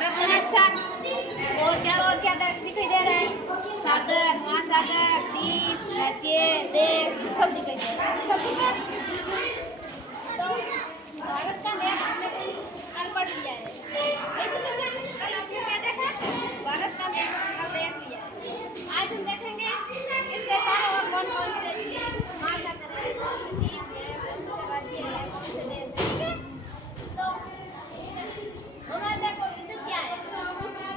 भारत का नक्शा और चारों ओर क्या दिखाई दे रहा है? सागर, महासागर, द्वीप, राज्य, देश सब दिखाई दे रहा है। सब ठीक है? तो भारत का मैप हमने कल पढ़ लिया है। ऐसे देखिए कल आपने क्या देखा? भारत का मैप कल देख लिया है। आज हम देखेंगे इसके चारों ओर कौन कौन से महासागर है, कौन से द्वीप है, कौन से राज्य है, कौन से देश है। ठीक है? तो हमारे देखो इधर क्या है?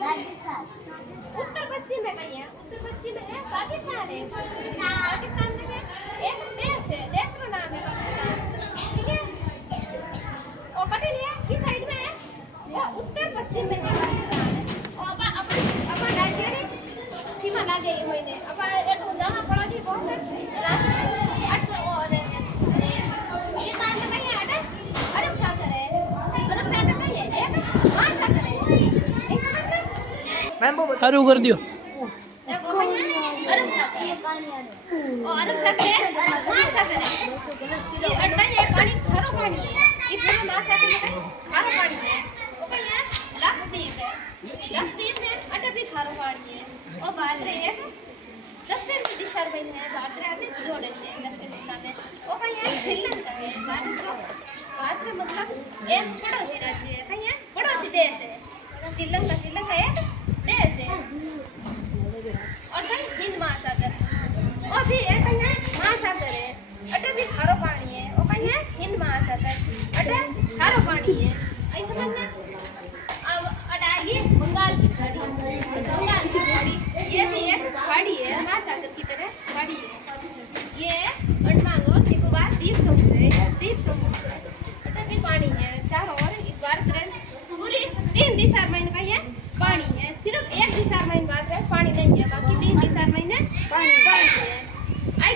राजस्थान। उत्तर पश्चिम में कहीं है? उत्तर पश्चिम में है पाकिस्तान है। पाकिस्तान में है एक देश है, देश का नाम है पाकिस्तान। ठीक है? और कठिन है किस साइड में है? वो उत्तर पश्चिम में है पाकिस्तान। और अपन राज्य रे सीमा लागे हुए ने अपन एक जगह पड़ा थी बहुत अट और ये मान के कहीं है अरब सागर है। अरब सागर कहीं है एक महासागर है। नहीं समझ में? मैम वो चालू कर दियो। देखो भैया अरब सागर है और अरब सागर है महासागर है। ये अड्डा ये पानी खारा पानी है। ये पूरे महासागर में खारा पानी है। वो भैया लक्षद्वीप है। लक्षद्वीप में अड्डा भी खारा पानी है। और भारत रे एक दक्षिण दिशा में है। भारत रे आगे जोड़े हैं दक्षिण दिशा में। वो भैया श्रीलंका है। भारत रे मतलब एक पड़ोसी राज्य है। भैया पड़ोसी देश है। श्रीलंका एक देश है। और कहीं हिंद महासागर और भी एक है महासागर है। अटे भी खारो पानी है। और कहीं है हिंद महासागर अटे खारो पानी है। ऐसे समझ में? अब अटाइए बंगाल की खाड़ी। ये भी एक खाड़ी है महासागर की तरह खाड़ी है। ये अंडमान और निकोबार द्वीप समूह है। द्वीप समूह अटे भी पानी है चारों ओर। एक भारत रे पूरी 3 दिशा में कहीं है पानी है। सिर्फ एक दिशा में बात है पानी नहीं है, बाकी 3 दिशा में पानी है।